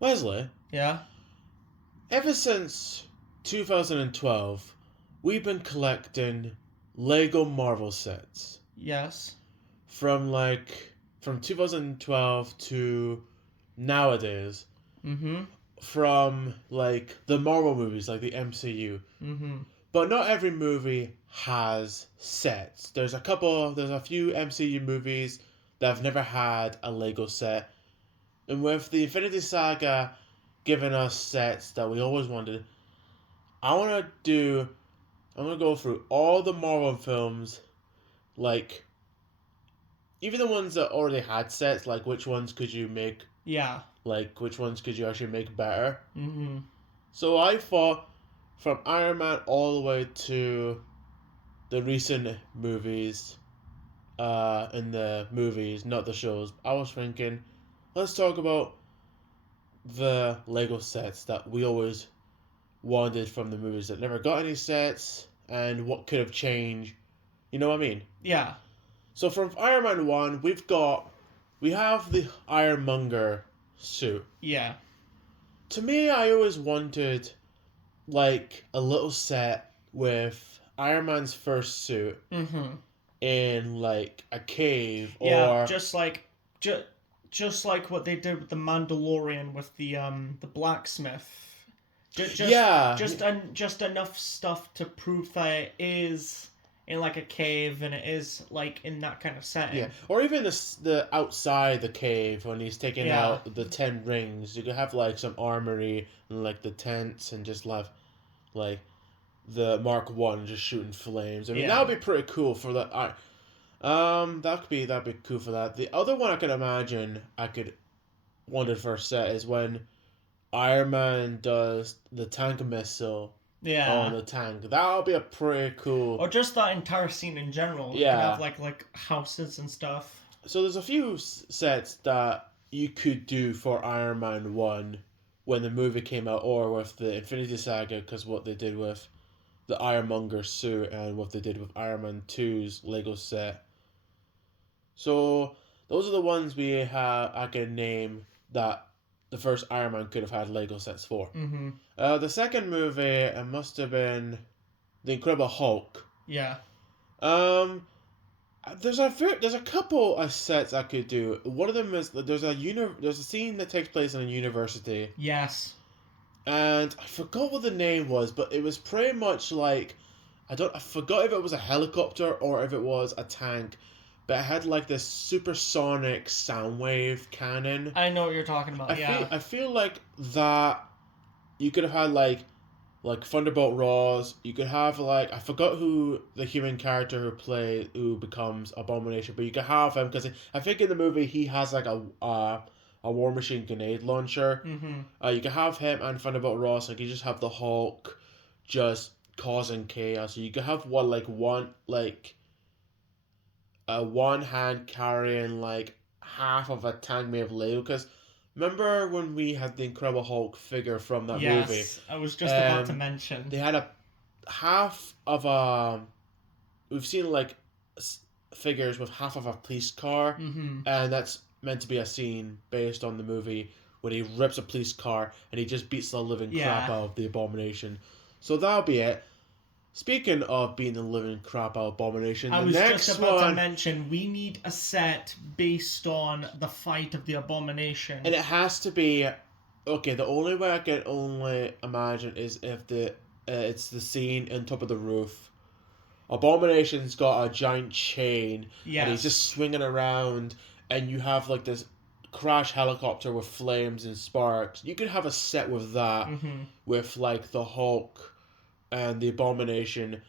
Wesley, Yeah. ever since 2012, we've been collecting Lego Marvel sets. Yes. From from 2012 to nowadays, Mm-hmm. from the Marvel movies, like the MCU. Mm-hmm. But not every movie has sets. There's a few MCU movies that have never had a Lego set. And with the Infinity Saga giving us sets that we always wanted, I want to do. I'm going to go through all the Marvel films, like, even the ones that already had sets, like, which ones could you make, Yeah. like, which ones could you actually make better. Mm-hmm. So I thought from Iron Man all the way to the recent movies, in the movies, not the shows, I was thinking, let's talk about the Lego sets that we always wanted from the movies that never got any sets and what could have changed. You know what I mean? Yeah. So from Iron Man 1, we have the Ironmonger suit. Yeah. To me, I always wanted like a little set with Iron Man's first suit Mm-hmm. in like a cave Yeah. or Just like what they did with the Mandalorian with the blacksmith. yeah, Just enough stuff to prove that it is in like a cave and it is like in that kind of yeah, setting. or even the outside the cave when he's taking Yeah. out the 10 rings. You could have like some armory and like the tents and just have like the Mark One just shooting flames. I mean, that Yeah. would be pretty cool for the. That'd be cool for that. The other one I could imagine I could wanted for a set is when Iron Man does the tank missile on Yeah. the tank. That would be a pretty cool. Or just that entire scene in general. You could have Yeah. like houses and stuff. So there's a few sets that you could do for Iron Man 1 when the movie came out, or with the Infinity Saga, because what they did with the Ironmonger suit and what they did with Iron Man 2's Lego set. So those are the ones we have. I can name that the first Iron Man could have had Lego sets for. Mm-hmm. The second movie, it must have been the Incredible Hulk. Yeah. Um, there's a couple of sets I could do. One of them is there's a scene that takes place in a university, Yes. and I forgot what the name was, but it was pretty much like I forgot if it was a helicopter or if it was a tank, but it had like this supersonic sound wave cannon. I know what you're talking about. Yeah. I feel like that you could have had like Thunderbolt Ross. You could have like I forgot who the human character who becomes Abomination, but you could have him because I think in the movie he has like a War Machine grenade launcher. Mm-hmm. You could have him and Thunderbolt Ross. Like you just have the Hulk just causing chaos. You could have one a one hand carrying like half of a tank made of Lego. Because remember when we had the Incredible Hulk figure from that movie? Yes. I was just about to mention. They had a half of a. We've seen like figures with half of a police car, Mm-hmm. and that's meant to be a scene based on the movie when he rips a police car and he just beats the living crap Yeah. out of the Abomination. So that'll be it. Speaking of beating the living crap out of Abomination, I the was next just about to one, mention we need a set based on the fight of the Abomination. and it has to be okay. The only way I can only imagine is if it's the scene on top of the roof. Abomination's got a giant chain, and he's Yes. just swinging around, and you have like this crash helicopter with flames and sparks. You could have a set with that, Mm-hmm. with like the Hulk and the Abomination.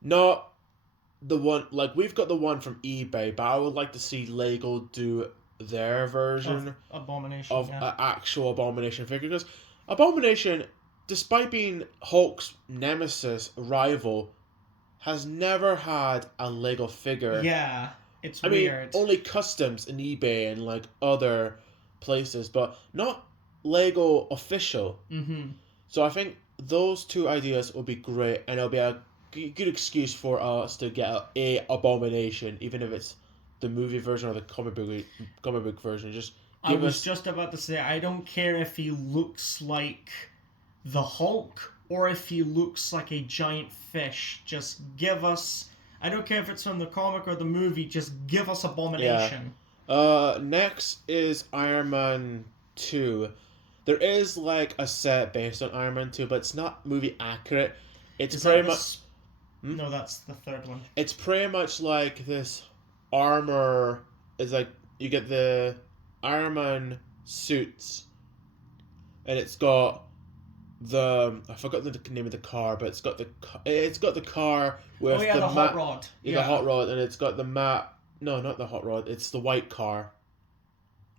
Not the one like we've got the one from eBay, but I would like to see Lego do their version Of Abomination. of Yeah. an actual Abomination figure, because Abomination, despite being Hulk's nemesis rival, has never had a Lego figure. Yeah. It's I mean, weird. only customs in eBay and like other places, but not Lego official. Mm-hmm. So I think those two ideas will be great, and it'll be a good excuse for us to get a Abomination, even if it's the movie version or the comic book version. Just I was just about to say, I don't care if he looks like the Hulk or if he looks like a giant fish. Just give us. I don't care if it's from the comic or the movie. Just give us Abomination. Next is Iron Man 2. There is like a set based on Iron Man 2, but it's not movie accurate. It's pretty much. No, that's the third one. It's pretty much like this armor. Is like you get the Iron Man suits, and it's got I forgot the name of the car, but it's got the car with the hot rod. Yeah, the hot rod, and it's got the map. No, not the hot rod. It's the white car.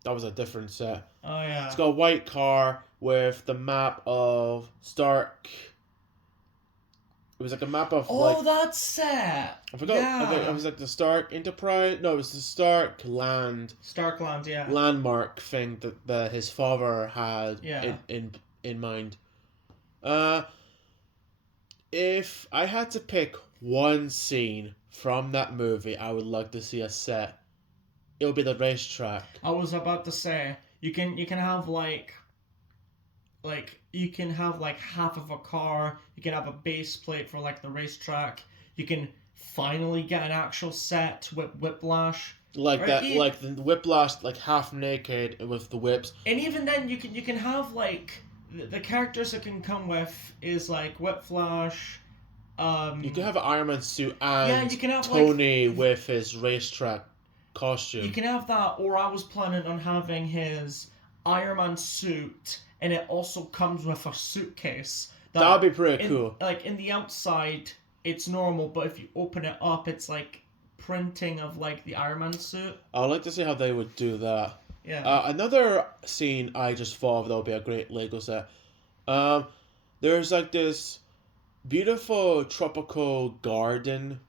That was a different set. Oh yeah. It's got a white car with the map of Stark. It was like a map of that set. I forgot. Yeah. It was like the Stark Enterprise. No, it was the Stark Land. Starkland, yeah. Landmark thing that his father had in mind. If I had to pick one scene from that movie, I would like to see a set. It would be the racetrack. I was about to say you can have like you can have like half of a car. You can have a base plate for like the racetrack. You can finally get an actual set with Whiplash. Like like the Whiplash, like half naked with the whips. And even then, you can have like the characters that can come with is like Whiplash. You can have an Iron Man suit and you can have Tony with his racetrack costume. You can have that, or I was planning on having his Iron Man suit, and it also comes with a suitcase. That'd be pretty cool. Like in the outside, it's normal, but if you open it up, it's like printing of like the Iron Man suit. I'd like to see how they would do that. Yeah. Another scene I just thought of that would be a great Lego set. There's like this beautiful tropical garden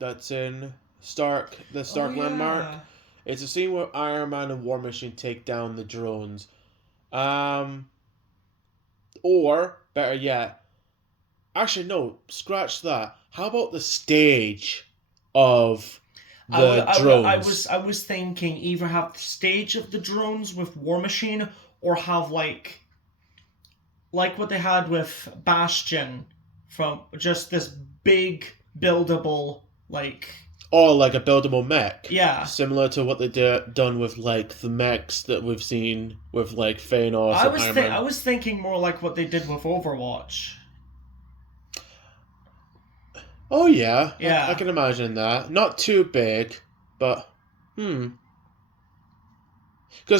that's in Stark Landmark. It's a scene where Iron Man and War Machine take down the drones. Or better yet, actually no, scratch that. How about the stage of the drones? I was thinking either have the stage of the drones with War Machine, or have like what they had with Bastion, from just this big buildable like. Or like a buildable mech. Yeah. Similar to what they done with like the mechs that we've seen with like Thanos and Iron Man. I was thinking more like what they did with Overwatch. Oh yeah. Yeah. I can imagine that. Not too big, but because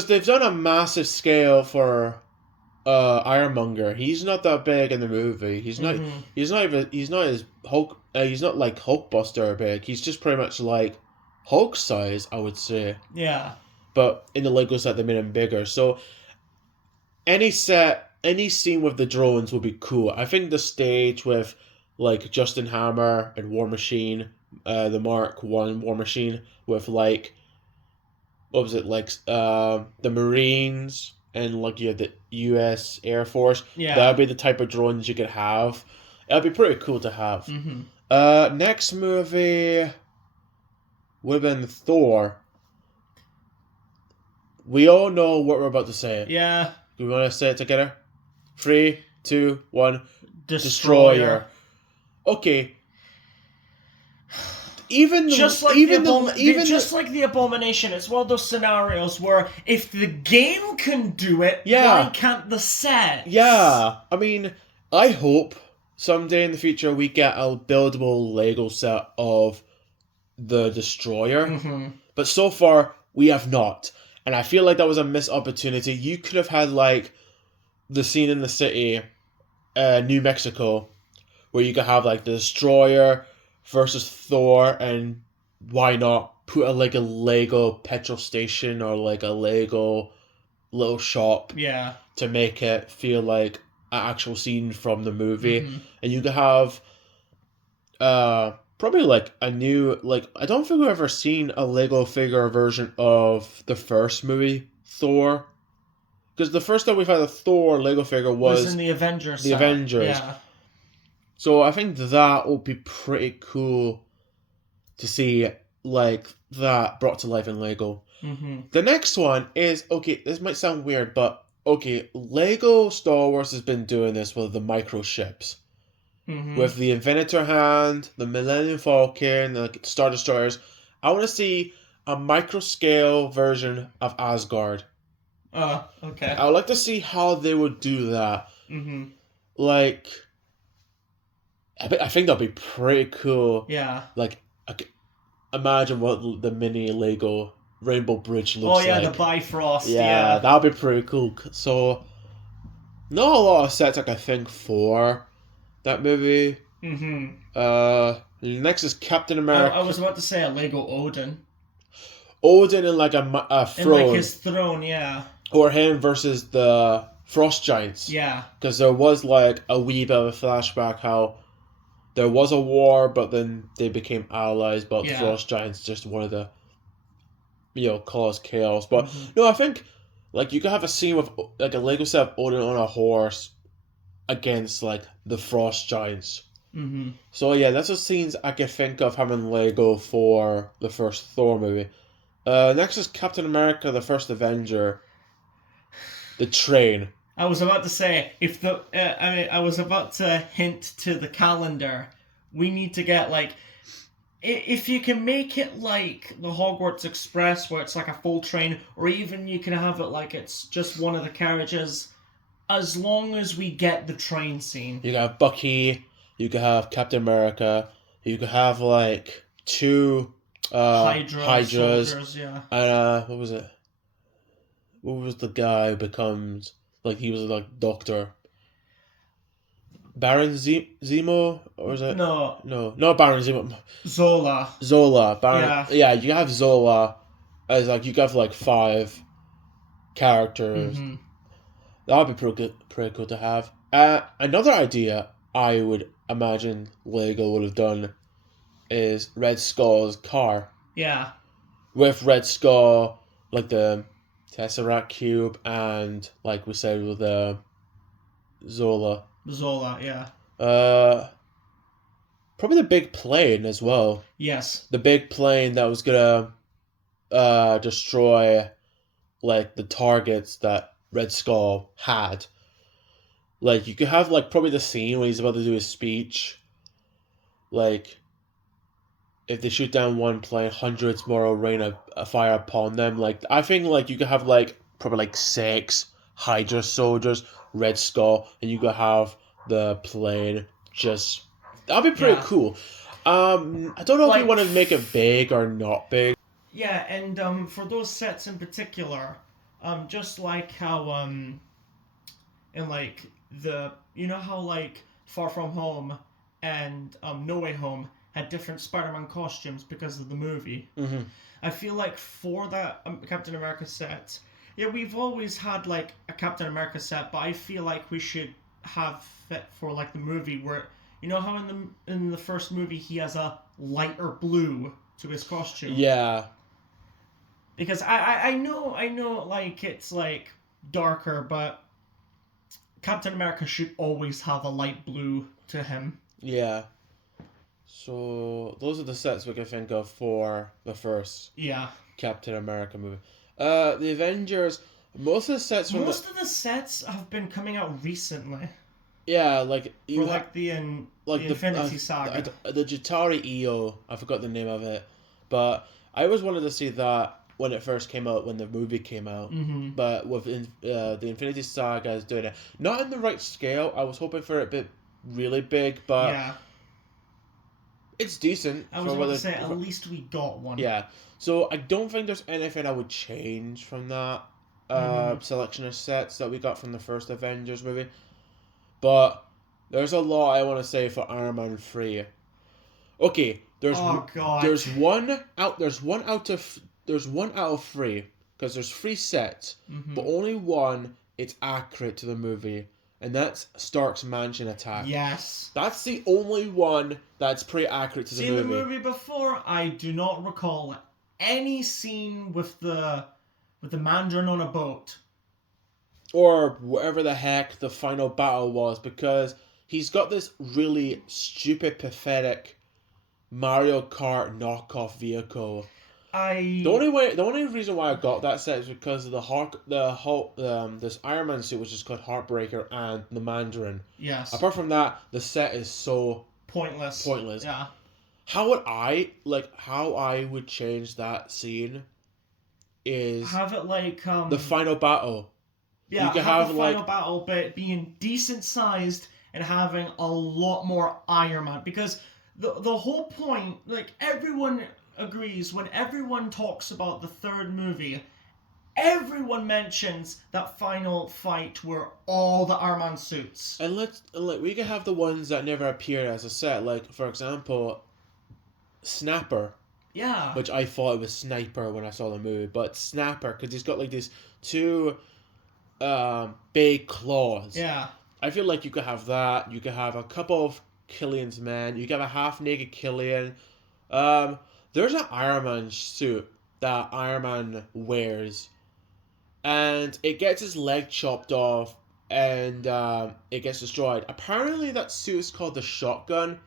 they've done a massive scale for Ironmonger. He's not that big in the movie. He's not as Hulk. He's not like Hulkbuster big. He's just pretty much like Hulk size, I would say. Yeah. But in the Lego set, they made him bigger. So any scene with the drones would be cool. I think the stage with like Justin Hammer and War Machine, the Mark 1 War Machine with like, what was it, like the Marines and like you have the U.S. Air Force. Yeah. That would be the type of drones you could have. It'd be pretty cool to have. Mm-hmm. Next movie would have been Thor. We all know what we're about to say. Yeah. Do we want to say it together? 3, 2, 1. Destroyer. Okay. Just like the Abomination, it's one of those scenarios where if the game can do it, why can't the set? Yeah. I mean, I hope someday in the future we get a buildable Lego set of the Destroyer. Mm-hmm. But so far, we have not. And I feel like that was a missed opportunity. You could have had, like, the scene in the city, New Mexico, where you could have, like, the Destroyer versus Thor, and why not put a Lego petrol station or, like, a Lego little shop to make it feel like an actual scene from the movie. Mm-hmm. And you could have probably like a new, like, I don't think we've ever seen a Lego figure version of the first movie, Thor. Because the first time we've had a Thor Lego figure was in the Avengers. The Avengers. Yeah. So I think that would be pretty cool to see, like, that brought to life in Lego. Mm-hmm. The next one is, okay, this might sound weird, but okay, Lego Star Wars has been doing this with the microships. Mm-hmm. With the Inventor Hand, the Millennium Falcon, the Star Destroyers. I want to see a micro scale version of Asgard. Oh, okay. I would like to see how they would do that. Mm-hmm. Like, I think that'd be pretty cool. Yeah. Like, imagine what the mini Lego Rainbow Bridge Oh looks yeah, like. the Bifrost. Yeah, Yeah. that'd be pretty cool. So, not a lot of sets I can think for that movie. Mm-hmm. Next is Captain I America. was about to say a Lego Odin. Odin in like a And like throne, his throne, yeah. or him versus the Frost Giants. Yeah. Because there was like a wee bit of a flashback how there was a war, but then they became allies. But the Yeah. Frost Giants just wanted to, cause chaos. But Mhm. no, I think like you could have a scene with like a Lego set of Odin on a horse against like the Frost Giants. Mm-hmm. So yeah, that's the scenes I can think of having Lego for the first Thor movie. Next is Captain America: The First Avenger. The train. I was about to say I was about to hint to the calendar. We need to get like if you can make it like the Hogwarts Express where it's like a full train, or even you can have it like it's just one of the carriages, as long as we get the train scene. You can have Bucky. You can have Captain America. You can have like two Hydras. Soldiers, yeah. And what was it? What was the guy who becomes like he was like Doctor Baron Zemo, or is it? No, not Baron Zemo. Zola. Zola. Baron. Yeah. Yeah, you have Zola as like you have like 5 characters. Mm-hmm. That would be pretty cool to have. Another idea I would imagine Lego would have done is Red Skull's car. Yeah. With Red Skull, like the Tesseract Cube, and like we said with Zola. Zola, yeah. Probably the big plane as well. Yes. The big plane that was gonna destroy like the targets that Red Skull had. Like you could have like probably the scene when he's about to do his speech. Like if they shoot down one plane, hundreds more will rain a fire upon them. Like I think like you could have like probably like 6 Hydra soldiers, Red Skull, and you could have the plane just that'd be pretty cool. I don't know if you want to make it big or not big. Yeah, and for those sets in particular, just like how in like the how like Far From Home and No Way Home had different Spider-Man costumes because of the movie. Mm-hmm. I feel like for that Captain America set, yeah, we've always had like a Captain America set, but I feel like we should have it for like the movie where how in the first movie he has a lighter blue to his costume. Yeah. Because I know like it's like darker, but Captain America should always have a light blue to him. Yeah. So those are the sets we can think of for the first Captain America movie. The Avengers, most of the sets from most of the sets have been coming out recently. Yeah, like for like the Infinity Saga. The Jatari EO, I forgot the name of it, but I always wanted to see that when it first came out, when the movie came out. Mm-hmm. But with the Infinity Saga is doing it not in the right scale. I was hoping for it to be really big, but it's decent. I was about to say at least we got one. Yeah, so I don't think there's anything I would change from that selection of sets that we got from the first Avengers movie. But there's a lot I want to say for Iron Man 3. Okay, there's one out of 3 because there's 3 sets, but only one it's accurate to the movie, and that's Stark's mansion attack. Yes, that's the only one that's pretty accurate to the movie. Seen the movie before? I do not recall any scene with the Mandarin on a boat. Or whatever the heck the final battle was, because he's got this really stupid, pathetic Mario Kart knockoff vehicle. The only reason why I got that set is because of this Iron Man suit, which is called Heartbreaker, and the Mandarin. Yes. Apart from that, the set is so Pointless. Yeah. How I would change that scene is have it like the final battle. Yeah, you can have have the final battle, but being decent sized and having a lot more Iron Man, because the whole point, like everyone agrees when everyone talks about the third movie, everyone mentions that final fight where all the Iron Man suits. And we can have the ones that never appear as a set, like for example, Snapper. Yeah. Which I thought it was Sniper when I saw the movie, but Snapper, because he's got like these two big claws. Yeah. I feel like you could have that. You could have a couple of Killian's men. You could have a half-naked Killian. There's an Iron Man suit that Iron Man wears, and it gets his leg chopped off, and it gets destroyed. Apparently, that suit is called the Shotgun.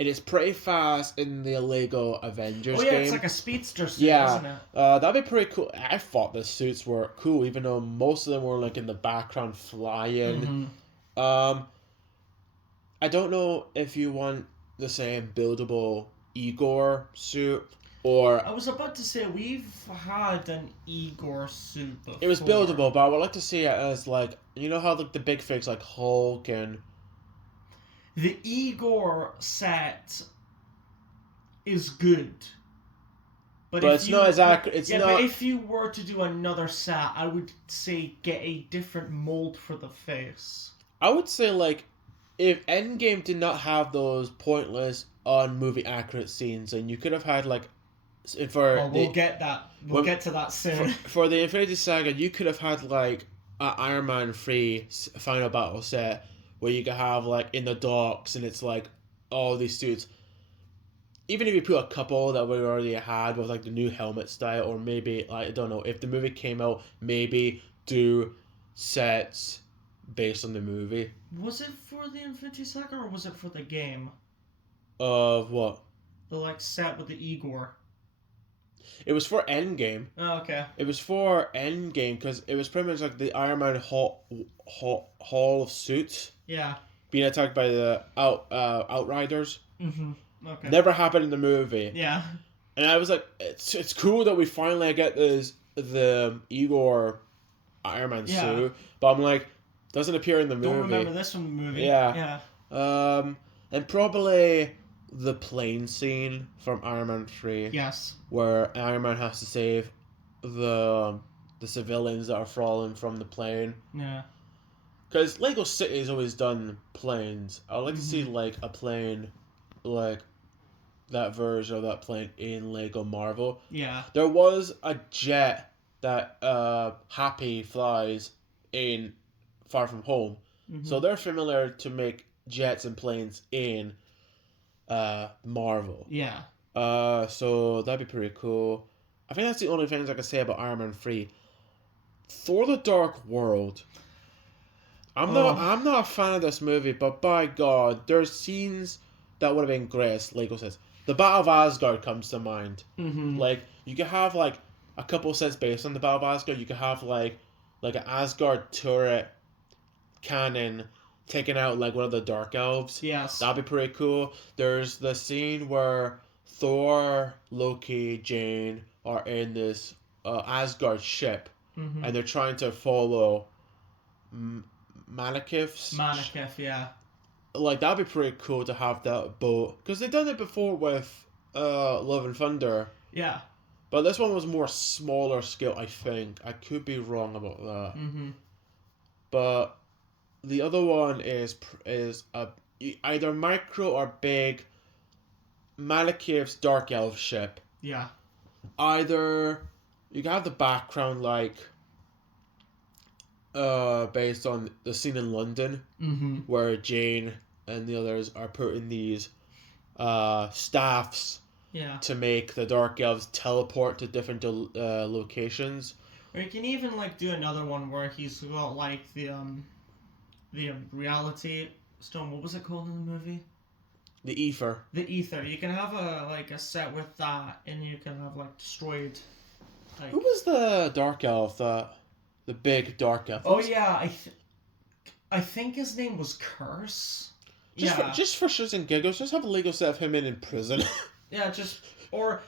And it's pretty fast in the Lego Avengers game. It's like a speedster suit, isn't it? That'd be pretty cool. I thought the suits were cool, even though most of them were like in the background flying. Mm-hmm. I don't know if you want the same buildable Igor suit or. I was about to say we've had an Igor suit before. It was buildable, but I would like to see it as like, you know how like the big figs like Hulk and. The Igor set is good. But it's not as accurate. It's not. But if you were to do another set, I would say get a different mold for the face. I would say, like, if Endgame did not have those pointless, on-movie accurate scenes, then you could have had, like, we'll get that. We'll get to that soon. For the Infinity Saga, you could have had, like, an Iron Man 3 final battle set where you could have, like, in the docks, and it's, like, all these suits. Even if you put a couple that we already had with, like, the new helmet style, or maybe, like, I don't know, if the movie came out, maybe do sets based on the movie. Was it for the Infinity Saga, or was it for the game? Of what? The, like, set with the Igor. It was for Endgame. Oh, okay. It was for Endgame because it was pretty much like the Iron Man hall of suits. Yeah. Being attacked by the Outriders. Mm-hmm. Okay. Never happened in the movie. Yeah. And I was like, it's cool that we finally get the Igor Iron Man suit, but I'm like, doesn't appear in the movie. Don't remember this from the movie. Yeah. And probably the plane scene from Iron Man 3. Yes. Where Iron Man has to save the civilians that are falling from the plane. Yeah. Because Lego City has always done planes. I'd like to see, like, a plane, like, that version of that plane in Lego Marvel. Yeah. There was a jet that Happy flies in Far From Home. Mm-hmm. So they're familiar to make jets and planes in Marvel. Yeah. So that'd be pretty cool. I think that's the only things I can say about Iron Man 3. Thor: The Dark World. I'm not a fan of this movie, but by God, there's scenes that would have been great, as Lego says. The Battle of Asgard comes to mind. Mm-hmm. Like, you could have, like, a couple sets based on the Battle of Asgard. You could have, like an Asgard turret cannon taking out, like, one of the Dark Elves. Yes. That'd be pretty cool. There's the scene where Thor, Loki, Jane are in this Asgard ship, and they're trying to follow Malekith, yeah. Like, that'd be pretty cool to have that boat, because they've done it before with Love and Thunder. Yeah. But this one was more smaller scale, I think. I could be wrong about that. Mm-hmm. But the other one is either micro or big Malekith's Dark Elf ship. Yeah. Either you can have the background like based on the scene in London, where Jane and the others are putting these staffs to make the Dark Elves teleport to different locations. Or you can even like do another one where he's got like the reality stone. What was it called in the movie? The ether. The ether. You can have a set with that, and you can have like destroyed. Like... Who was the dark elf? The big dark elf. Oh yeah, I think his name was Curse. Just for shits and giggles, just have a Lego set of him in prison. Yeah, just or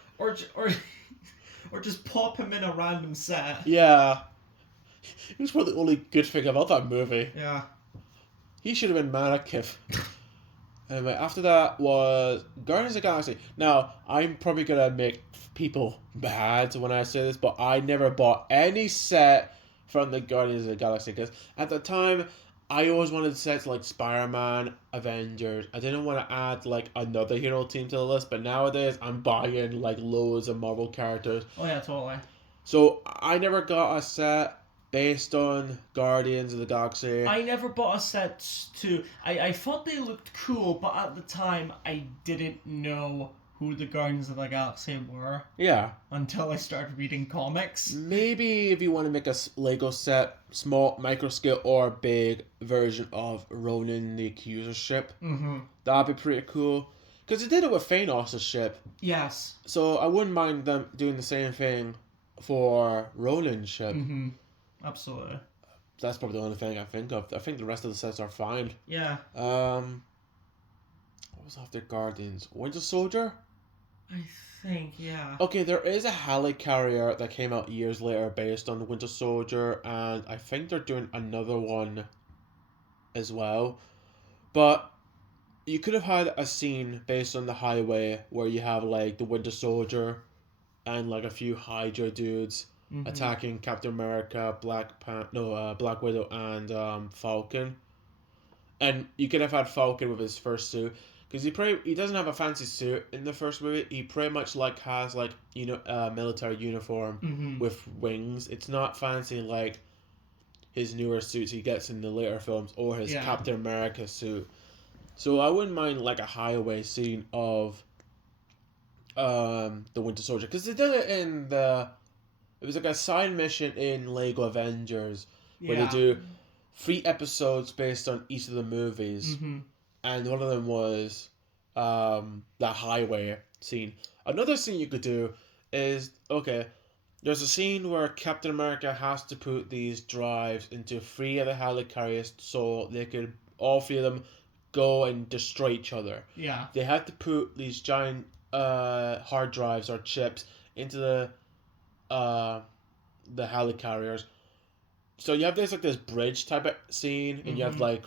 just pop him in a random set. Yeah. He was probably the only good thing about that movie. Yeah. He should have been Manakith. Anyway, after that was Guardians of the Galaxy. Now, I'm probably going to make people mad when I say this, but I never bought any set from the Guardians of the Galaxy, because at the time, I always wanted sets like Spider-Man, Avengers. I didn't want to add like another hero team to the list, but nowadays I'm buying like loads of Marvel characters. Oh yeah, totally. So I never got a set based on Guardians of the Galaxy. I never bought a set too. I thought they looked cool, but at the time I didn't know who the Guardians of the Galaxy were. Yeah. Until I started reading comics. Maybe if you want to make a Lego set, small, micro scale, or big version of Ronan the Accuser ship, that'd be pretty cool. Because they did it with Thanos' ship. Yes. So I wouldn't mind them doing the same thing for Roland's ship. Absolutely. That's probably the only thing I think of. I think the rest of the sets are fine. Yeah. What was after Guardians? Winter Soldier? I think, yeah. Okay, there is a helicarrier that came out years later based on the Winter Soldier, and I think they're doing another one as well. But you could have had a scene based on the highway where you have like the Winter Soldier and like a few Hydra dudes attacking Captain America, Black Widow, and Falcon. And you could have had Falcon with his first suit, because he doesn't have a fancy suit in the first movie. He pretty much like has like a military uniform with wings. It's not fancy like his newer suits he gets in the later films or his Captain America suit. So I wouldn't mind like a highway scene of the Winter Soldier, because they did it in it was like a side mission in Lego Avengers where they do 3 episodes based on each of the movies. And one of them was the highway scene. Another scene you could do is, there's a scene where Captain America has to put these drives into 3 of the helicarriers so they could, all 3 of them, go and destroy each other. Yeah. They had to put these giant hard drives or chips into the helicarriers. So you have this bridge type of scene, and you have like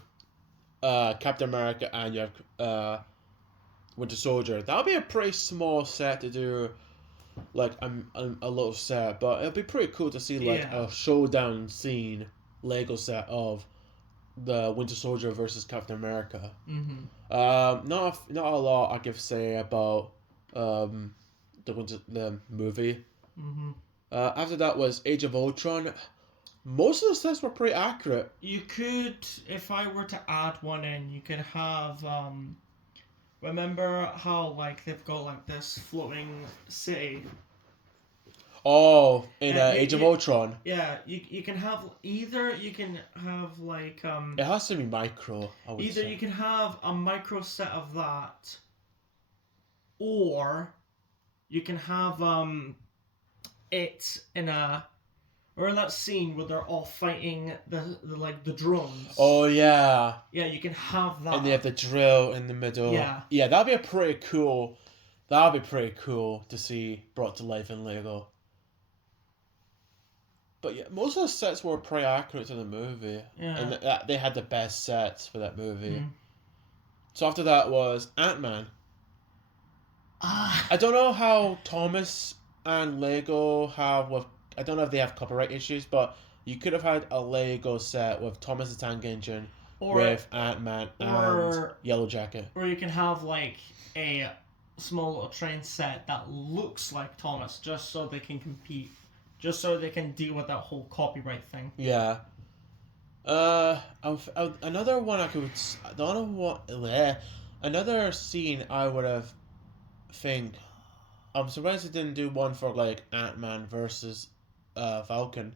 Captain America and you have Winter Soldier. That would be a pretty small set to do, like a little set, but it'd be pretty cool to see like a showdown scene Lego set of the Winter Soldier versus Captain America. Not a lot I could say about the movie. After that was Age of Ultron. Most of the sets were pretty accurate. You could, if I were to add one in, you could have, remember how, like, they've got, like, this floating city? Oh, in Age of Ultron. Yeah, you can have, either you can have, like, it has to be micro, I would say. You can have a micro set of that, or you can have, it in a... Or in that scene where they're all fighting the drones. Oh yeah. Yeah, you can have that. And they have the drill in the middle. Yeah. Yeah, that'd be pretty cool. That'd be pretty cool to see brought to life in Lego. But yeah, most of the sets were pretty accurate to the movie. Yeah. And they had the best sets for that movie. So after that was Ant-Man. I don't know how Thomas and Lego have with... I don't know if they have copyright issues, but you could have had a Lego set with Thomas the Tank Engine, with Ant-Man and Yellow Jacket. Or you can have like a small little train set that looks like Thomas, just so they can compete, just so they can deal with that whole copyright thing. Yeah. Another one I could... I don't know what... Another scene I would have think... I'm surprised they didn't do one for like Ant-Man versus Falcon.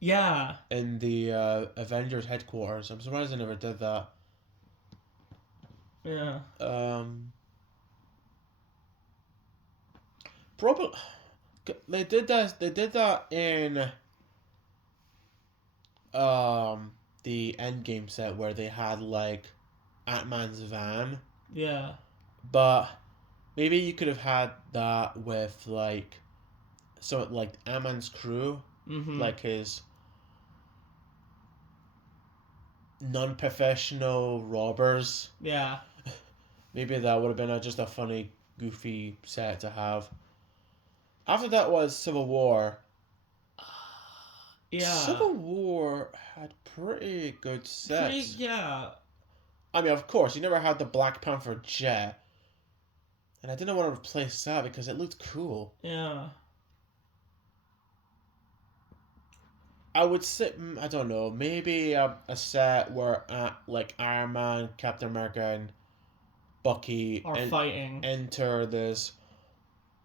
Yeah. In the Avengers headquarters. I'm surprised they never did that. Yeah. Probably they did that. They did that in the Endgame set where they had like Ant-Man's van, Yeah. but maybe you could have had that with like like Ant-Man's crew, Mm-hmm. like his non-professional robbers. Yeah. Maybe that would have been just a funny, goofy set to have. After that was Civil War. Yeah. Civil War had pretty good sets. Yeah. I mean, of course, you never had the Black Panther jet. And I didn't want to replace that because it looked cool. Yeah. I would say, I don't know, maybe a set where like Iron Man, Captain America, and Bucky Are fighting. enter this.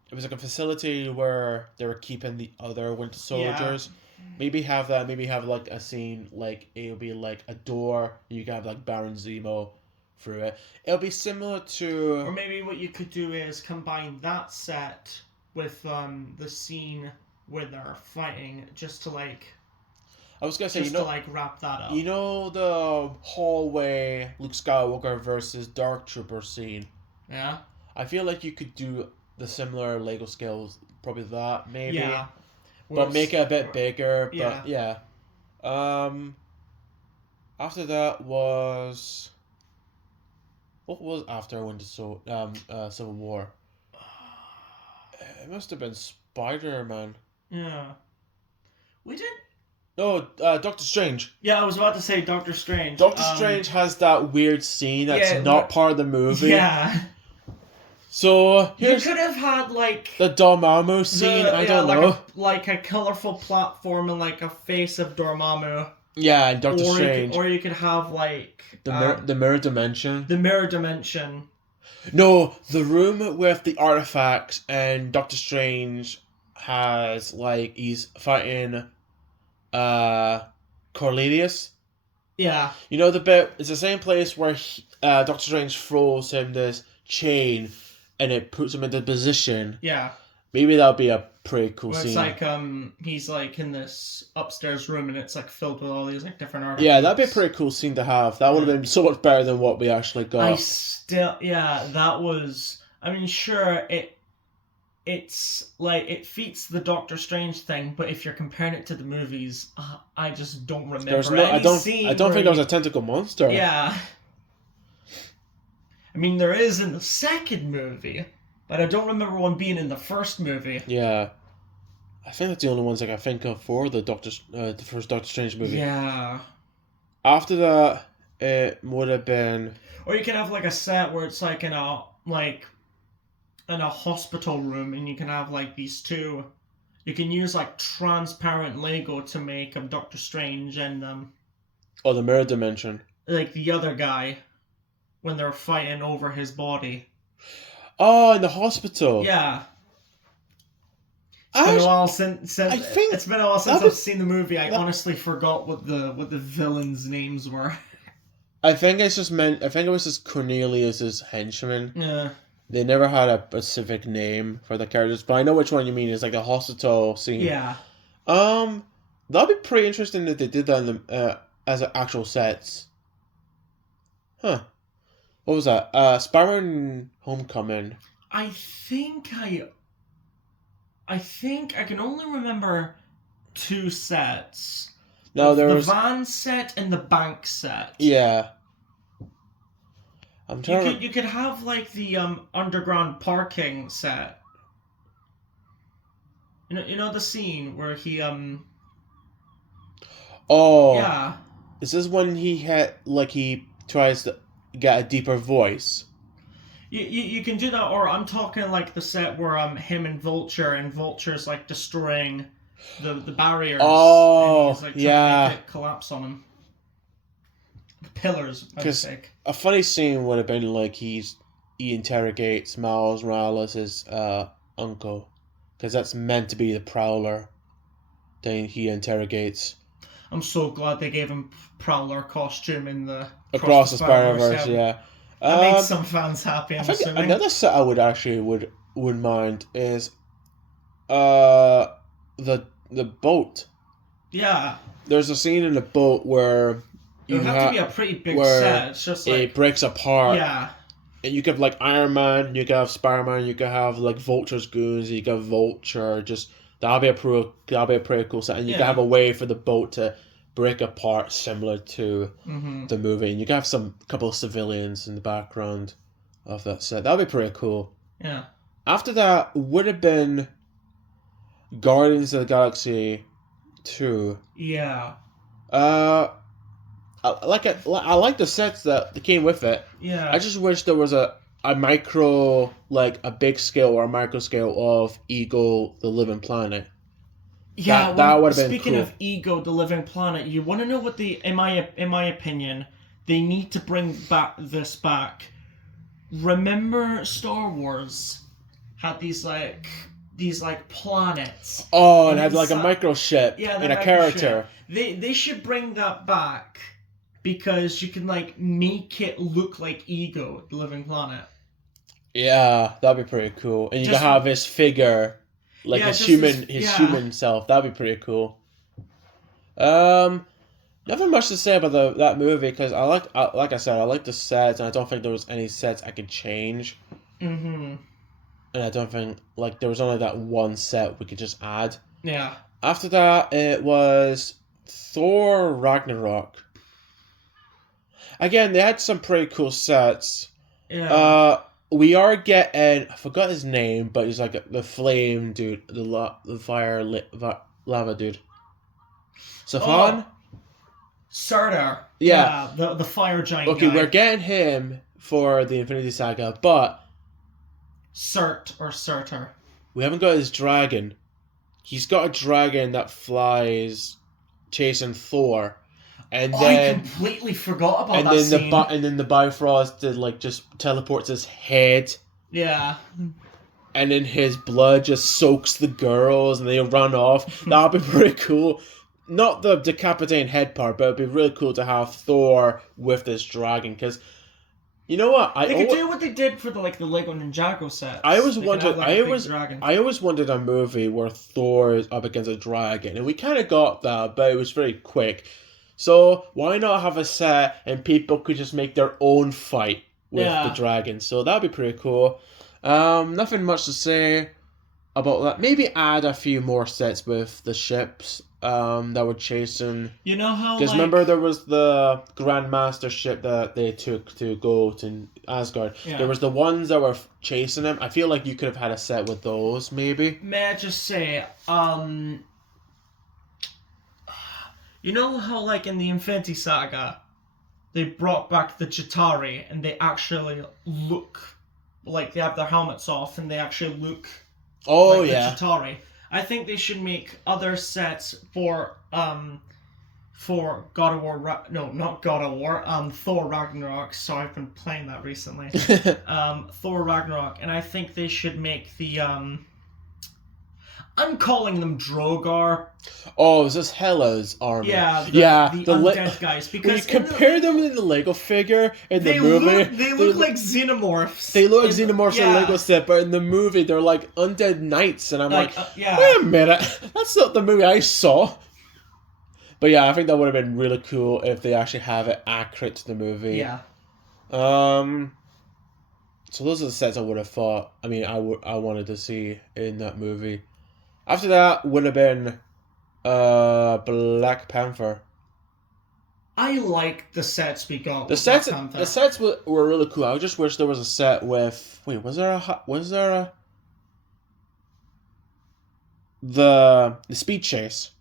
It was like a facility where they were keeping the other Winter Soldiers. Yeah. Maybe have that. Maybe have like a scene like it'll be like a door. You can have like Baron Zemo through it. It'll be similar to. Or maybe what you could do is combine that set with the scene where they're fighting, just to like. I was gonna say, just to like wrap that up. You know the hallway Luke Skywalker versus Dark Trooper scene. Yeah. I feel like you could do the similar Lego scales, probably that maybe. Yeah. But make it a bit bigger. Yeah. But yeah. After that was. What was after Civil War? It must have been Spider-Man. Yeah. We did. No, Doctor Strange. Yeah, I was about to say Doctor Strange. Doctor Strange has that weird scene that's not part of the movie. Yeah. So you could have had like the Dormammu scene. I don't know, like a colorful platform and like a face of Dormammu. Yeah, and Doctor Strange. Or you could have like the mirror dimension. The mirror dimension. No, the room with the artifacts, and Doctor Strange has like he's fighting Cornelius. Yeah. You know the bit. It's the same place where Doctor Strange throws him this chain, and it puts him into position. Yeah. Maybe that would be a pretty cool scene. It's like he's like in this upstairs room and it's like filled with all these like different artifacts. Yeah, that'd be a pretty cool scene to have. That would have been so much better than what we actually got. That was. I mean, sure, it's like it feats the Doctor Strange thing, but if you're comparing it to the movies, I just don't remember. I don't think there was a tentacle monster. Yeah. I mean, there is in the second movie, but I don't remember one being in the first movie. Yeah, I think that's the only ones I can think of for the first Doctor Strange movie. Yeah. After that, it would have been. Or you can have like a set where it's like in a hospital room, and you can have like these two. You can use like transparent Lego to make Doctor Strange and the mirror dimension. Like the other guy, when they're fighting over his body. Oh, in the hospital. Yeah. It's been a while since I've seen the movie. I honestly forgot what the villains' names were. I think it was just Cornelius's henchman. Yeah. They never had a specific name for the characters, but I know which one you mean. It's like a hospital scene. Yeah. That'd be pretty interesting if they did that in the as actual sets. Huh. What was that? Spider-Man Homecoming. I think I can only remember two sets. No, there was the van set and the bank set. Yeah. You could have like the underground parking set. You know the scene where he Oh. Yeah. Is this when he tries to get a deeper voice? You can do that, or I'm talking like the set where him and Vulture's like destroying the barriers. Oh, and he's, like, yeah. trying to collapse on him. The pillars, I think. A funny scene would have been like he interrogates Miles Morales' uncle, because that's meant to be the Prowler. Then he interrogates. I'm so glad they gave him Prowler costume in the Across the Spider-Verse, yeah. That made some fans happy. I think another set I would mind is Uh, the boat. Yeah. There's a scene in the boat where It would you have to be a pretty big where set. It's just like it breaks apart. yeah. And you could have like Iron Man, you could have Spider Man, you could have like Vulture's goons, you could have Vulture. Just that'll be a pretty cool set, and you could have a way for the boat to break apart, similar to the movie, and you could have some couple of civilians in the background of that set. That'd be pretty cool. Yeah. After that would have been Guardians of the Galaxy 2. Yeah. I like the sets that came with it. Yeah. I just wish there was a micro, like a big scale or a micro scale of Ego, the Living Planet. Yeah, that would have been speaking cool. of Ego, the Living Planet, you want to know what in my opinion, they need to bring this back. Remember Star Wars had these planets. Oh, and have like a microchip in a character. They should bring that back because you can like make it look like Ego, the Living Planet. Yeah, that'd be pretty cool. And you can have his figure, like his human self. That'd be pretty cool. Nothing much to say about that movie because like I said, I like the sets, and I don't think there was any sets I could change. Mm-hmm. And I don't think like there was only that one set we could just add. Yeah. After that, it was Thor Ragnarok. Again, they had some pretty cool sets. Yeah. We are getting, I forgot his name, but he's like the flame dude, the fire lava dude. Safan? Surtur. Yeah. The fire giant. Okay, guy. we're getting him for the Infinity Saga, but Surtur. we haven't got his dragon. He's got a dragon that flies chasing Thor. And then I completely forgot about and that then scene. and then the Bifrost like just teleports his head. Yeah. And then his blood just soaks the girls and they run off. That'd be pretty cool. Not the decapitating head part, but it'd be really cool to have Thor with this dragon. Because you know what? They could do what they did for the Lego Ninjago sets. I always wanted a movie where Thor is up against a dragon, and we kind of got that, but it was very quick. So why not have a set and people could just make their own fight with the dragon? So that'd be pretty cool. Nothing much to say about that. Maybe add a few more sets with the ships that were chasing. You know how because remember there was the Grandmaster ship that they took to go to Asgard. Yeah. There was the ones that were chasing him. I feel like you could have had a set with those maybe. May I just say, you know how, in the Infinity Saga, they brought back the Chitauri, and they actually look like they have their helmets off, and they actually look like the Chitauri. I think they should make other sets for God of War. No, not God of War. Thor Ragnarok. Sorry, I've been playing that recently. Thor Ragnarok, and I think they should make the I'm calling them Drogar. Oh, is this Hela's army? Yeah, the undead guys. Because when you compare them in the Lego figure in the movie, they look like xenomorphs. They look like xenomorphs in the Lego set, but in the movie they're like undead knights, and I'm like, yeah. Wait a minute, that's not the movie I saw. But yeah, I think that would have been really cool if they actually have it accurate to the movie. Yeah. So those are the sets I would have thought. I mean, I wanted to see in that movie. After that would have been Black Panther. I like the sets we got. The sets were really cool. I just wish there was a set with. Wait, was there a the speed chase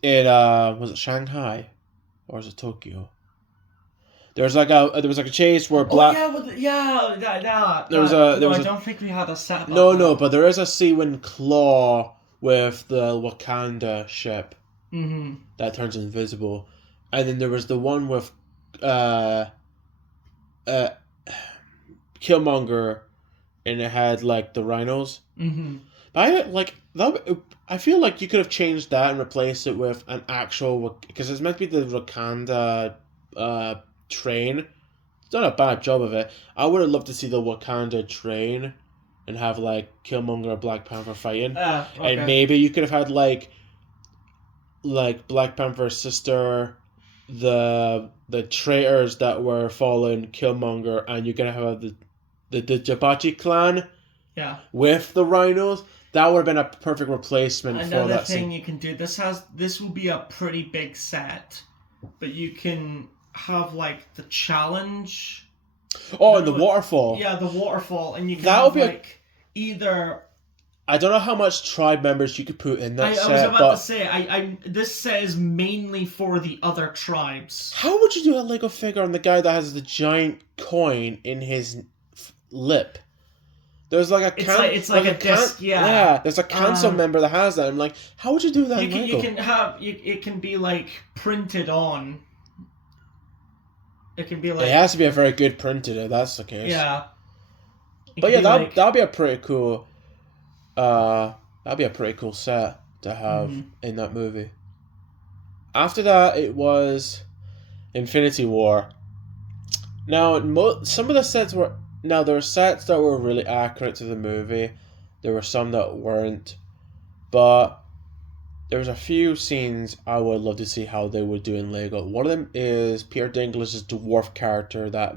in was it Shanghai or was it Tokyo? There was like a chase where Black. I don't think we had a set. No, but there is a Seawind Claw with the Wakanda ship that turns invisible, and then there was the one with Killmonger, and it had like the rhinos. But I feel like you could have changed that and replaced it with an actual, because it's meant to be the Wakanda train. It's done a bad job of it. I would have loved to see the Wakanda train and have like Killmonger or Black Panther fighting, Okay. and maybe you could have had like Black Panther's sister, the traitors that were following Killmonger, and you're gonna have the Jabachi clan with the rhinos. That would have been a perfect replacement for that Another thing scene. you can do, this will be a pretty big set, but you can have like the challenge. Oh, and the waterfall. Yeah, the waterfall, and you can That have would be like either. I don't know how much tribe members you could put in that set. I was about to say, this set is mainly for the other tribes. How would you do a Lego figure on the guy that has the giant coin in his lip? There's like a it's like a disc, yeah. There's a council member that has that. I'm like, how would you do that? You can have it can be like printed on. It can be like it has to be a very good printed if that's the case. Yeah. But yeah, that'd be a pretty cool. That'd be a pretty cool set to have in that movie. After that, it was Infinity War. Now, some of the sets were. Now, there were sets that were really accurate to the movie. There were some that weren't. But there was a few scenes I would love to see how they would do in Lego. One of them is Peter Dinklage's dwarf character that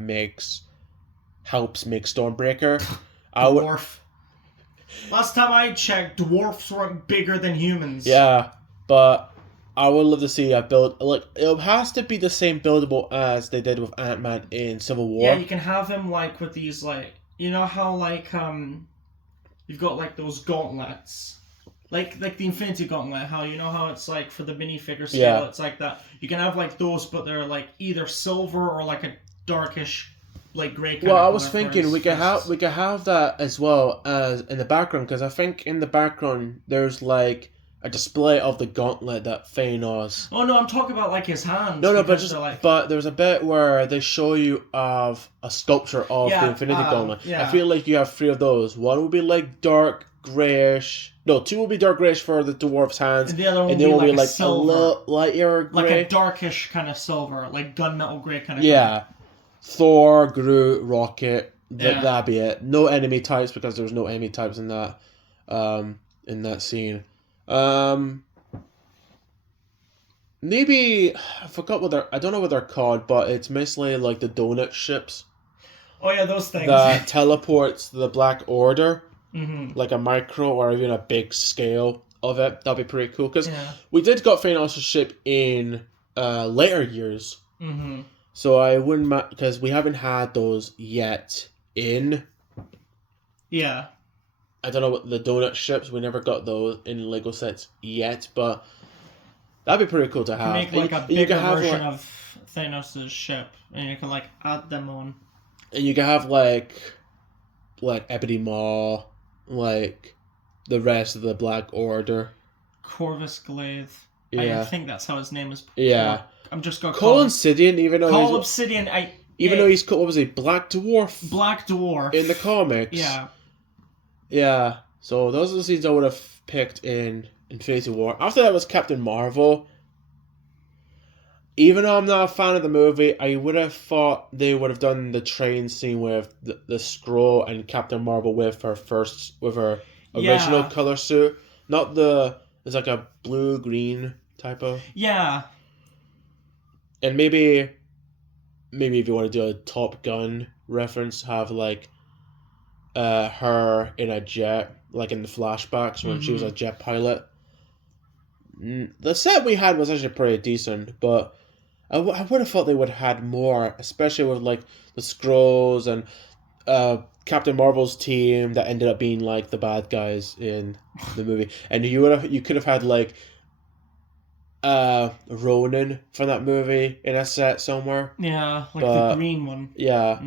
helps make Stormbreaker. Dwarf. Last time I checked, dwarfs weren't bigger than humans. Yeah, but I would love to see a build. Like, it has to be the same buildable as they did with Ant-Man in Civil War. Yeah, you can have him like with these like, you know how like you've got like those gauntlets, like the Infinity Gauntlet. How you know how it's like for the minifigure scale, it's like that. You can have like those, but they're like either silver or like a darkish, like grey. Well, I was thinking we could have that as well as in the background, because I think in the background there's like a display of the gauntlet that Thanos. Oh no, I'm talking about like his hands. No, but there's a bit where they show you of a sculpture of the Infinity Gauntlet. Yeah. I feel like you have 3 of those. One will be like dark grayish. No, 2 will be dark grayish for the dwarf's hands, and the other one will be like silver, a little lighter gray, like a darkish kind of silver, like gunmetal gray kind of. Yeah, Thor, Groot, Rocket. That'd be it. No enemy types, because there's no enemy types in that scene. Maybe I forgot I don't know what they're called, but it's basically like the donut ships. Oh yeah, those things that teleports the Black Order, like a micro or even a big scale of it. That'd be pretty cool, because we did got Thanos' ship in later years. So I wouldn't because we haven't had those yet in. Yeah. I don't know what the donut ships. We never got those in Lego sets yet, but that'd be pretty cool to have. Make like a bigger version of Thanos' ship, and you can like add them on. And you can have like Ebony Maw, like the rest of the Black Order. Corvus Glaive. Yeah. I think that's how his name is. Yeah. I'm just gonna call Obsidian, even though Obsidian. Even though he's called, what was he, Black Dwarf? Black Dwarf in the comics. Yeah. Yeah. So those are the scenes I would have picked in Infinity War. After that was Captain Marvel. Even though I'm not a fan of the movie, I would have thought they would have done the train scene with the Skrull and Captain Marvel with her original color suit. Not it's like a blue-green type of. Yeah. And maybe if you want to do a Top Gun reference, have like her in a jet, like in the flashbacks when she was a jet pilot. The set we had was actually pretty decent, but I would have thought they would have had more, especially with like the Skrulls and Captain Marvel's team that ended up being like the bad guys in the movie. And you could have had like Ronan from that movie in a set somewhere. Yeah, like the green one. Yeah.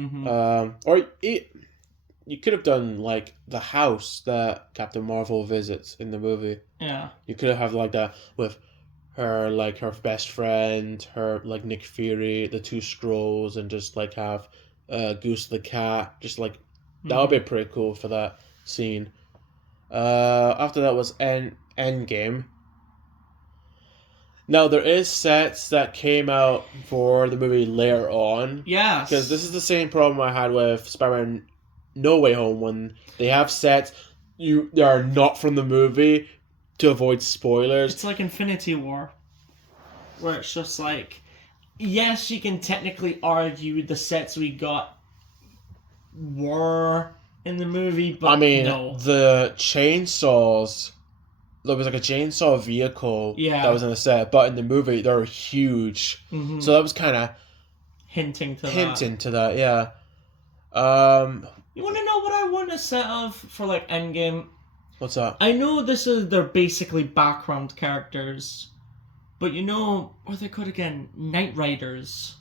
You could have done like the house that Captain Marvel visits in the movie. Yeah. You could have like that with her, like her best friend, her like Nick Fury, the 2 Skrulls, and just like have Goose the cat. Just like that would be pretty cool for that scene. After that was Endgame. Now, there is sets that came out for the movie later on. Yes. Because this is the same problem I had with Spider-Man No Way Home when they have sets they are not from the movie to avoid spoilers. It's like Infinity War, where it's just like, yes, you can technically argue the sets we got were in the movie, but I mean, no. the chainsaws. There was like a chainsaw vehicle that was in the set, but in the movie they were huge. Mm-hmm. So that was kind of hinting to that. Yeah. You want to know what I want a set of for like Endgame? What's that? I know they're basically background characters, but you know what are they called again? Knight Riders.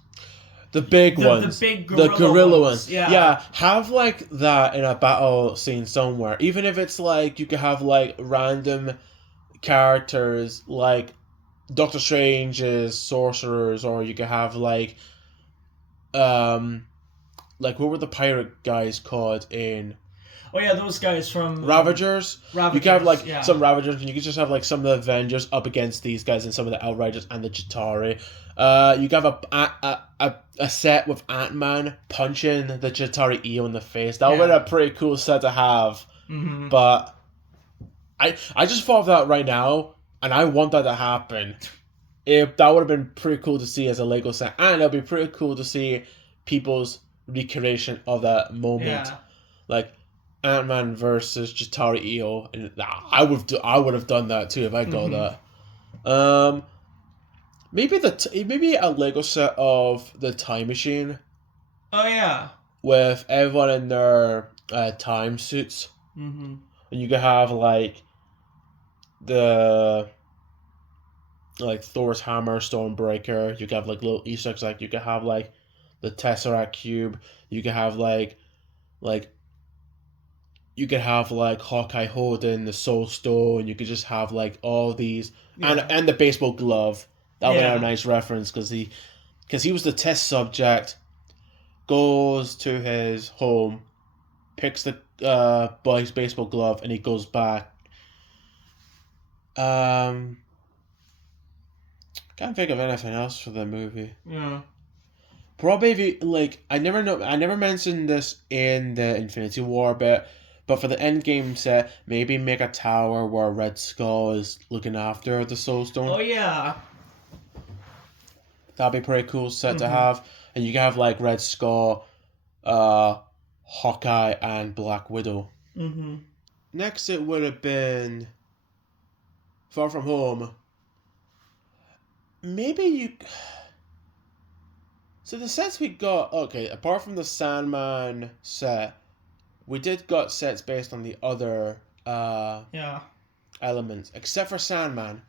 The big ones. The big gorilla ones. Yeah. Yeah. Have like that in a battle scene somewhere. Even if it's like you could have like random characters like Doctor Strange's sorcerers, or you could have like what were the pirate guys called in? Oh yeah, those guys from Ravagers. Ravagers. You could have like some Ravagers, and you could just have like some of the Avengers up against these guys, and some of the Outriders and the Chitauri. You could have a set with Ant-Man punching the Chitauri EO in the face. That would have been a pretty cool set to have. Mm-hmm. But I just thought of that right now, and I want that to happen. That would have been pretty cool to see as a Lego set, and it'll be pretty cool to see people's recreation of that moment, like Ant-Man versus Chitauri EO, and I would have done that too if I got that. Maybe a Lego set of the Time Machine. Oh yeah. With everyone in their time suits. Mm-hmm. And you could have like Thor's hammer, Stormbreaker. You could have like little Easter eggs, like you could have like the Tesseract cube. You could have like you could have like Hawkeye holding the Soul Stone. You could just have like all these and the baseball glove. That would be a nice reference because he was the test subject. Goes to his home, picks the boy's baseball glove, and he goes back. Can't think of anything else for the movie. Yeah. Probably if you, I never mentioned this in the Infinity War bit, but for the Endgame set, maybe make a tower where Red Skull is looking after the Soul Stone. Oh yeah. That'd be a pretty cool set to have. And you can have like Red Skull, Hawkeye, and Black Widow. Mm-hmm. Next, it would have been Far From Home. Maybe you. So the sets we got, okay, apart from the Sandman set, we did got sets based on the other elements, except for Sandman.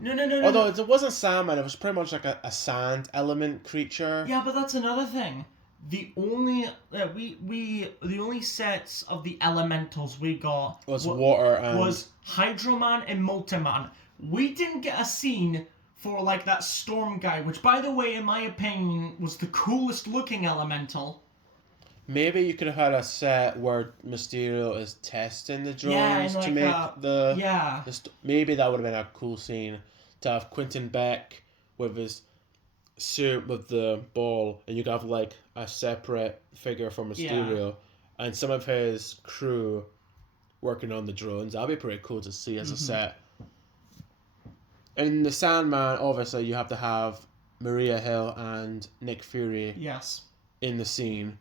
No. Although it wasn't Sandman, it was pretty much like a sand element creature. Yeah, but that's another thing. The only the only sets of the elementals we got was water and was Hydro-Man and Molten-Man. We didn't get a scene for like that storm guy, which by the way, in my opinion, was the coolest looking elemental. Maybe you could have had a set where Mysterio is testing the drones to make maybe that would have been a cool scene to have Quentin Beck with his suit with the ball, and you could have like a separate figure for Mysterio and some of his crew working on the drones. That'd be pretty cool to see as a set. And in the Sandman, obviously, you have to have Maria Hill and Nick Fury in the scene.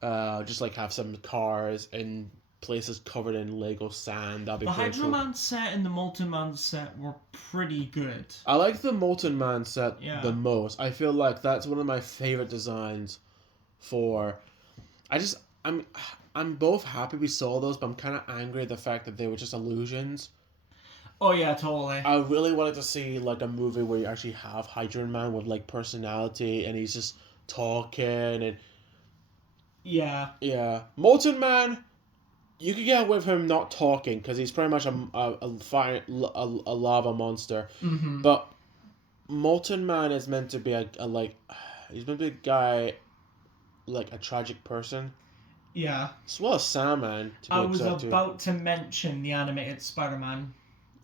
Just like have some cars and places covered in Lego sand. That'd be the pretty cool. Hydro-Man set and the Molten-Man set were pretty good. I like the Molten Man set the most. I feel like that's one of my favorite designs for... I'm both happy we saw those, but I'm kind of angry at the fact that they were just illusions. Oh yeah, totally. I really wanted to see like a movie where you actually have Hydro Man with like personality and he's just talking and... Yeah. Molten Man, you could get with him not talking because he's pretty much a lava monster. Mm-hmm. But Molten Man is meant to be he's meant to be a guy, like a tragic person. Yeah. As well as Sandman. I was about to mention the animated Spider-Man.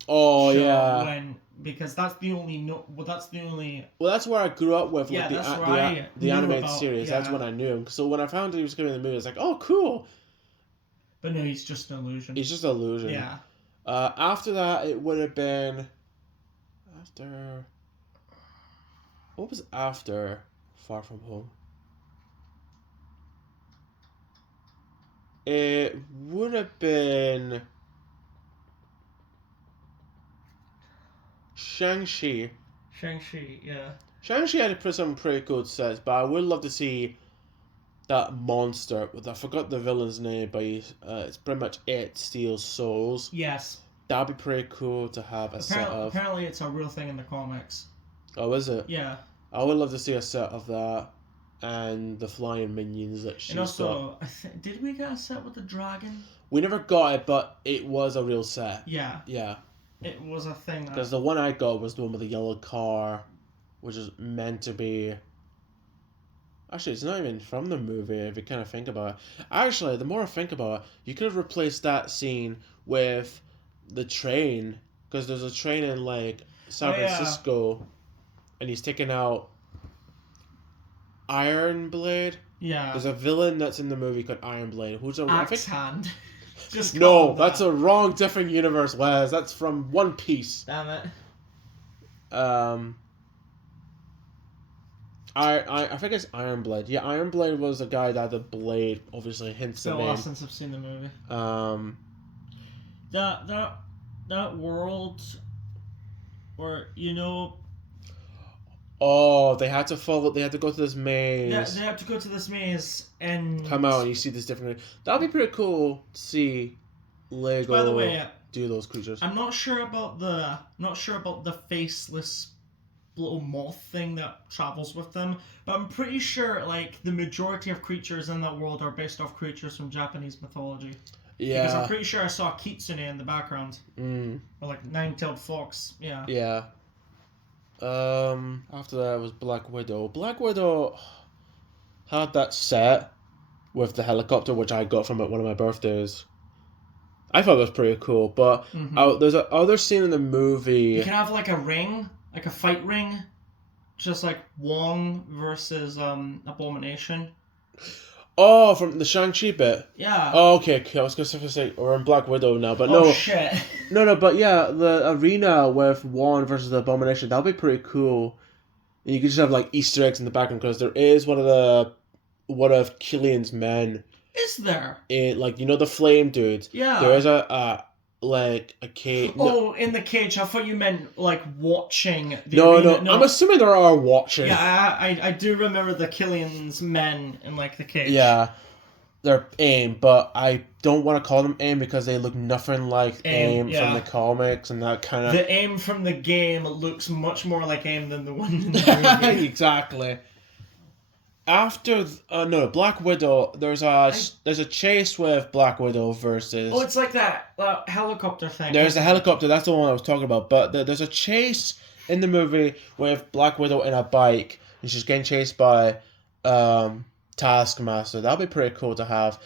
Oh show yeah. Because that's the only Well, that's where I grew up with like, the animated series. Yeah. That's when I knew him. So when I found he was going to be in the movie, I was like, oh, cool. But no, he's just an illusion. He's just an illusion. Yeah. After that, it would have been after. What was after Far From Home? It would have been Shang-Chi. Shang-Chi, yeah. Shang-Chi had some pretty good sets, but I would love to see that monster. I forgot the villain's name, but it's pretty much it steals souls. Yes. That'd be pretty cool to have a set of. Apparently, it's a real thing in the comics. Oh, is it? Yeah. I would love to see a set of that and the flying minions that she's And also, got. did we get a set with the dragon? We never got it, but it was a real set. Yeah. Yeah. It was a thing. Because the one I got was the one with the yellow car, which is meant to be. Actually, it's not even from the movie if you kind of think about it. Actually, the more I think about it, you could have replaced that scene with the train, because there's a train in like San Francisco, and he's taking out Iron Blade. Yeah. There's a villain that's in the movie called Iron Blade. Who's a Axe Hand. Just no, that's a wrong, different universe, Wes. That's from One Piece. Damn it. I think it's Iron Blade. Yeah, Iron Blade was the guy that had the blade. Obviously, hints the name. Since I've seen the movie. That world, where Oh, they had to follow. They had to go to this maze. Yeah, they have to go to this maze and come out, and you see this different. That'd be pretty cool to see Lego. By the way, do those creatures. I'm not sure about the faceless little moth thing that travels with them, but I'm pretty sure like the majority of creatures in that world are based off creatures from Japanese mythology. Yeah. Because I'm pretty sure I saw Kitsune in the background. Mm. Or like nine-tailed fox. Yeah. Yeah. After that was Black Widow. Black Widow had that set with the helicopter, which I got from one of my birthdays. I thought it was pretty cool, but there's a other scene in the movie. You can have like a ring, like a fight ring, just like Wong versus Abomination. Oh, from the Shang-Chi bit? Yeah. Oh, okay. I was going to say, we're in Black Widow now, but Oh, no. shit. No, but yeah, the arena with Wong versus the Abomination, that would be pretty cool. And you could just have, like, Easter eggs in the background, because there is one of Killian's men. Is there? In, like, the flame dude. Yeah. There is a cage. Oh, in the cage. I thought you meant, like, watching the no, arena. No, I'm assuming there are watching. Yeah, I do remember the Killian's men in, like, the cage. Yeah. They're AIM, but I don't want to call them AIM because they look nothing like AIM from the comics and that kind of... The AIM from the game looks much more like AIM than the one in the movie. Exactly. After Black Widow, there's a chase with Black Widow versus. Oh, it's like that helicopter thing. There's a helicopter. That's the one I was talking about. But there's a chase in the movie with Black Widow in a bike, and she's getting chased by Taskmaster. That'd be pretty cool to have.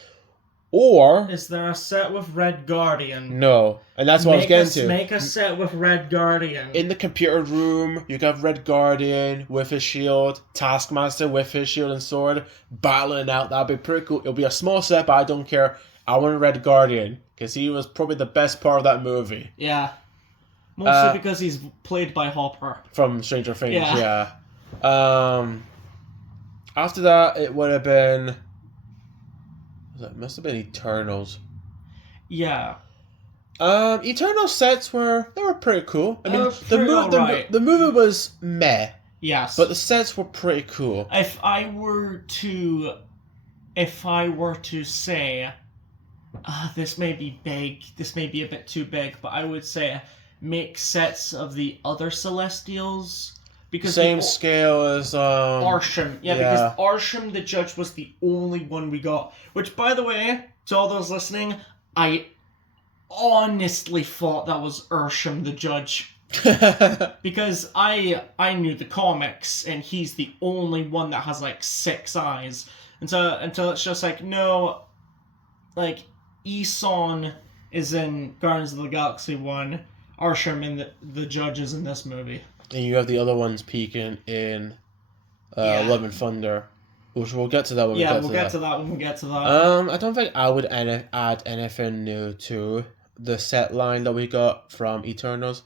Or is there a set with Red Guardian? No, and that's what I was getting to. Make a set with Red Guardian. In the computer room, you got Red Guardian with his shield, Taskmaster with his shield and sword, battling out. That'd be pretty cool. It'll be a small set, but I don't care. I want Red Guardian, because he was probably the best part of that movie. Yeah. Mostly because he's played by Hopper. From Stranger Things, yeah. After that, it would have been... It must have been Eternals. Yeah. Eternal sets were pretty cool. I mean, the movie was meh. Yes. But the sets were pretty cool. If I were to say, this may be big, this may be a bit too big, but I would say make sets of the other Celestials. Because same scale as Arsham. Yeah, because Arsham the Judge was the only one we got. Which, by the way, to all those listening, I honestly thought that was Arsham the Judge. Because I knew the comics, and he's the only one that has like 6 eyes. Until it's just like, no, like Eson is in Guardians of the Galaxy 1, Arsham and the Judge is in this movie. And you have the other ones peeking in Love and Thunder. Which we'll get to that when we Yeah, get we'll to get that. to that when we get to that. I don't think I would add anything new to the set line that we got from Eternals.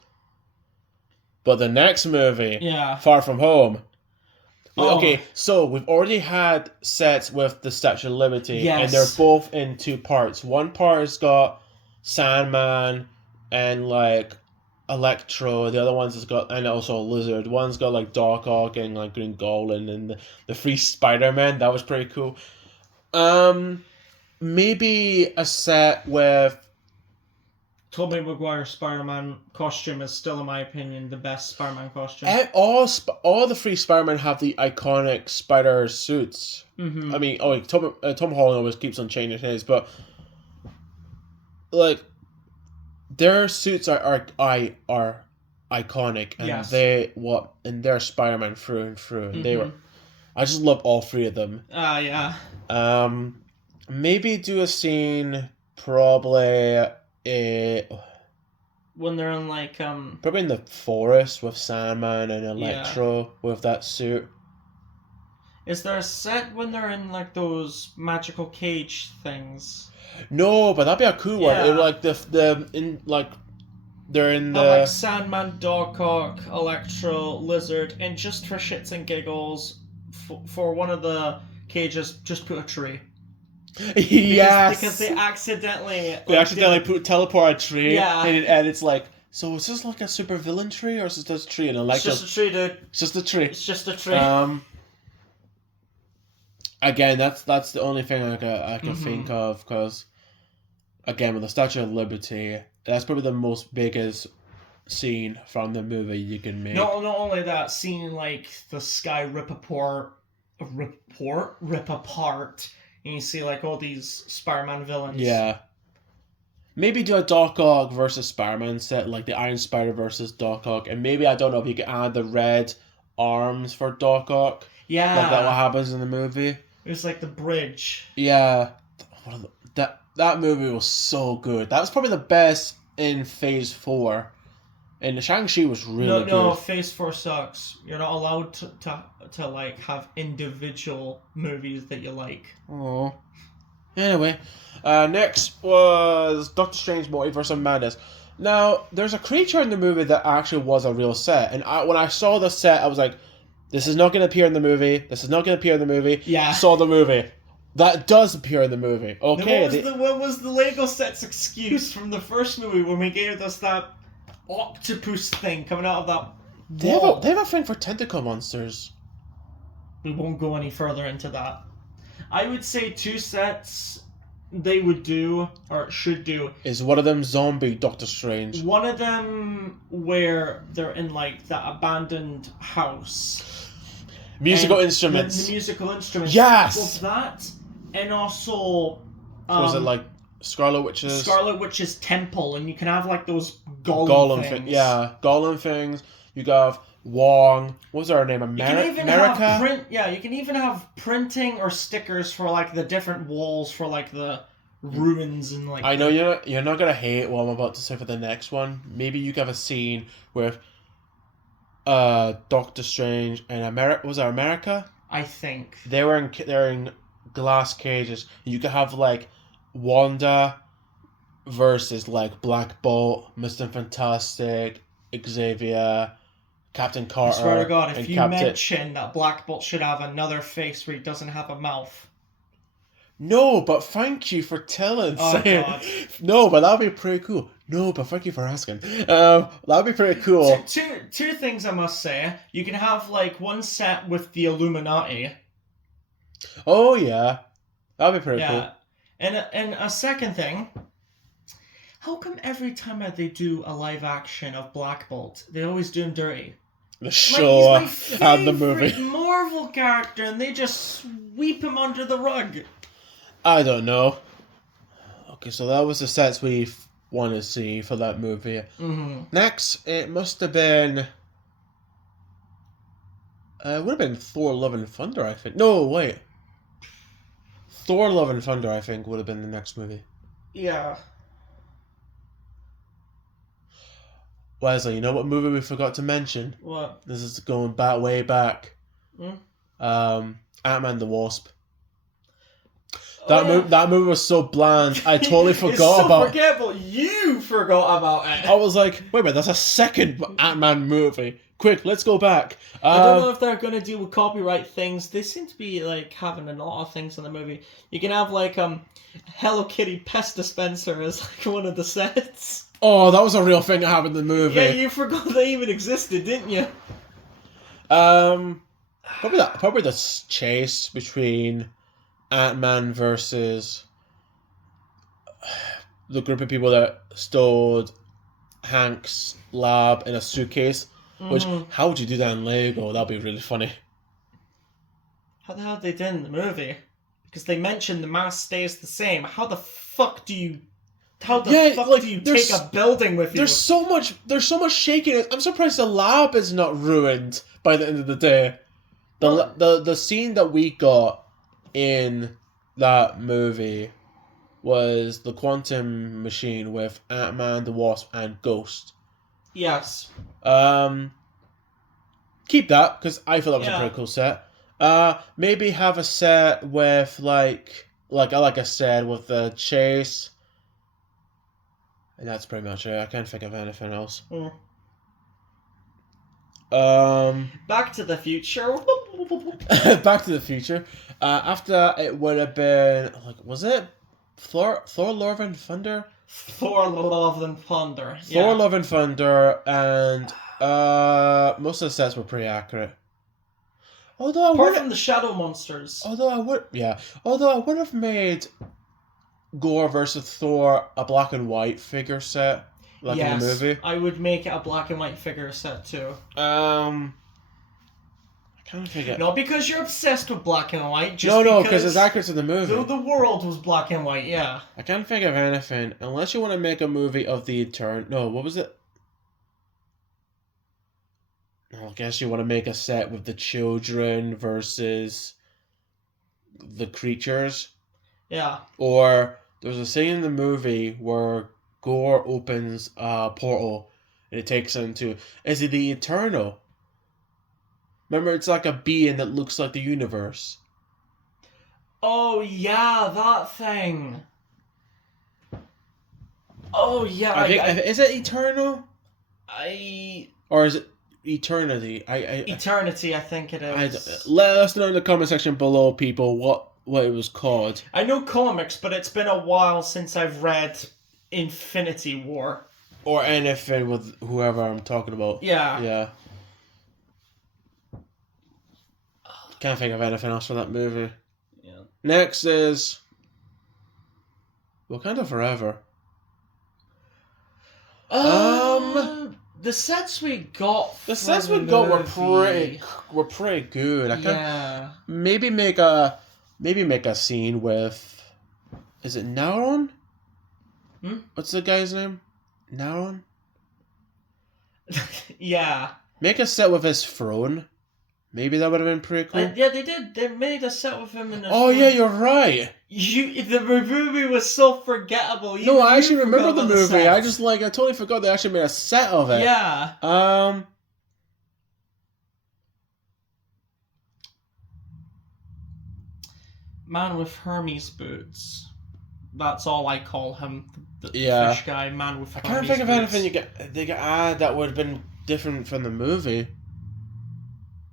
But the next movie, Yeah. Far From Home. Oh. Okay, so we've already had sets with the Statue of Liberty, Yes. and they're both in two parts. One part has got Sandman and like Electro. The other one's has got, and also Lizard. One's got like Doc Ock and like Green Goblin and the Free Spider-Man. That was pretty cool. Maybe a set with Tobey Maguire's Spider-Man costume is still, in my opinion, the best Spider-Man costume. all the Free Spider-Man have the iconic spider suits. Mm-hmm. I mean, Tom Holland always keeps on changing his, but like their suits are iconic, and Yes. they're Spider-Man through and through, and they were. I just love all three of them. Yeah. Maybe do a scene probably when they're in like probably in the forest with Sandman and Electro with that suit. Is there a set when they're in like those magical cage things? No, but that'd be a cool one. It, like they're in the like Sandman, Doc Ock, Electro, Lizard, and just for shits and giggles, for one of the cages, just put a tree. Yes, because they accidentally teleport a tree. Yeah, and it's like, so is this like a super villain tree or is it just a tree? And it's just a tree, dude. It's just a tree. It's just a tree. Again, that's the only thing I can think of, because again, with the Statue of Liberty, that's probably the most biggest scene from the movie you can make. Not only that, seeing like the sky rip apart, and you see like all these Spider-Man villains. Yeah. Maybe do a Doc Ock versus Spider-Man set, like the Iron Spider versus Doc Ock, and maybe, I don't know if you could add the red arms for Doc Ock. Yeah. Like that what happens in the movie. It was like the bridge. Yeah. That movie was so good. That was probably the best in Phase 4. And Shang-Chi was really good. No, Phase 4 sucks. You're not allowed to like have individual movies that you like. Oh. Anyway, next was Doctor Strange Multiverse of Madness. Now, there's a creature in the movie that actually was a real set. And when I saw the set, I was like, this is not going to appear in the movie. This is not going to appear in the movie. Yeah. Saw the movie. That does appear in the movie. Okay. What was the Lego set's excuse from the first movie when we gave us that octopus thing coming out of that wall? They have a thing for tentacle monsters. We won't go any further into that. I would say two sets they would do, or should do. Is one of them zombie Doctor Strange? One of them where they're in like that abandoned house. Musical instruments. The musical instruments. Yes! Well, that, and also... So is it like Scarlet Witch's... Scarlet Witch's temple, and you can have like those golem things. Yeah, golem things. You got Wong. What's her name? America? You can even have printing or stickers for like the different walls for like the ruins and like... I know you're not going to hate what I'm about to say for the next one. Maybe you could have a scene where Doctor Strange and America... Was it America? I think. They're in glass cages. You could have like Wanda versus like Black Bolt, Mr. Fantastic, Xavier, Captain Carter. I swear to God, if you mention that Black Bolt should have another face where he doesn't have a mouth. No, but thank you for telling. Oh, God. No, but that would be pretty cool. No, but thank you for asking. That would be pretty cool. Two things I must say. You can have like one set with the Illuminati. Oh yeah, that'd be pretty cool. And a second thing. How come every time that they do a live action of Black Bolt, they always do him dirty? The show and the movie. He's my favorite Marvel character, and they just sweep him under the rug. I don't know. Okay, so that was the sets we want to see for that movie. Mm-hmm. Next, it must have been... it would have been Thor Love and Thunder, I think. No, wait. Thor Love and Thunder, I think, would have been the next movie. Yeah. Wesley, you know what movie we forgot to mention? What? This is going way back. Ant-Man the Wasp. Oh, That movie was so bland. I totally it's forgot so about. forgettable. You forgot about it. I was like, wait a minute, that's a second Ant-Man movie. Quick, let's go back. I don't know if they're gonna deal with copyright things. They seem to be like having a lot of things in the movie. You can have like Hello Kitty pest dispenser as like one of the sets. Oh, that was a real thing that happened in the movie. Yeah, you forgot they even existed, didn't you? Probably the chase between Ant-Man versus the group of people that stole Hank's lab in a suitcase. Which, how would you do that in Lego? That'd be really funny. How the hell did they do in the movie? Because they mentioned the mass stays the same. How the fuck do you... How the fuck do you take a building with you? There's so much shaking. I'm surprised the lab is not ruined by the end of the day. The scene that we got in that movie was the quantum machine with Ant-Man, the Wasp, and Ghost. Yes. Keep that, because I feel that was a pretty cool set. Maybe have a set with like I said, with the chase. And that's pretty much it. I can't think of anything else. Back to the Future. Back to the Future. After it would have been was it Thor Love and Thunder? Thor Love and Thunder. Thor Love and Thunder, and most of the sets were pretty accurate. Apart from the Shadow Monsters. Although I would have made Gore versus Thor a black and white figure set, in the movie. I would make it a black and white figure set too. I can't figure. Not because you're obsessed with black and white. Because it's accurate to the movie. The world was black and white. Yeah. I can't think of anything unless you want to make a movie of the No, what was it? I guess you want to make a set with the children versus the creatures. Yeah. Or there's a scene in the movie where Gore opens a portal and it takes him to... Is it the Eternal? Remember, it's like a being that looks like the universe. Oh, yeah, that thing. Oh, yeah. Is it Eternal? Or is it Eternity? Eternity, I think it is. Let us know in the comment section below, people, what it was called. I know comics, but it's been a while since I've read Infinity War. Or anything with whoever I'm talking about. Yeah. Yeah. Can't think of anything else from that movie. Yeah. Next is Wakanda Forever. The sets we got. Were pretty good. Maybe make a scene with. Is it Nauron? What's the guy's name? Nauron. Yeah. Make a set with his throne. Maybe that would have been pretty cool. Yeah, they did. They made a set with him in. Yeah, you're right. The movie was so forgettable. I actually remember the movie. I totally forgot they actually made a set of it. Yeah. Man with Hermes boots. That's all I call him. The fish guy, man with Hermes boots. I can't think of anything they could add that would have been different from the movie.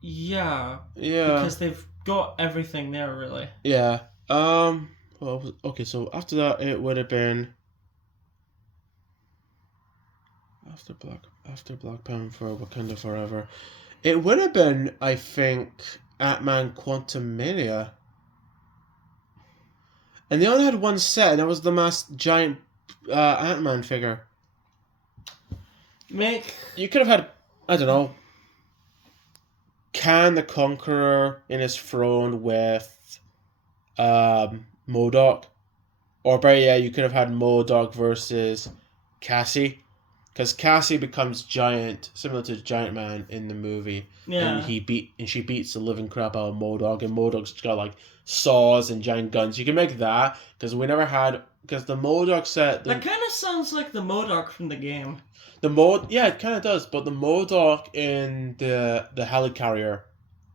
Yeah. Because they've got everything there, really. Yeah. Well, okay. So after that, it would have been after Black Panther, Wakanda Forever. It would have been, I think, Ant-Man Quantumania. And they only had one set, and that was the masked giant Ant-Man figure. You could have had, I don't know, Khan the Conqueror in his throne with MODOK. Or you could have had MODOK versus Cassie. Because Cassie becomes giant, similar to Giant Man in the movie. Yeah. And she beats the living crap out of MODOK, and MODOK's got like saws and giant guns. You can make that, because we never had, because the MODOK set... That kind of sounds like the MODOK from the game. Yeah, it kind of does, but the MODOK in the helicarrier,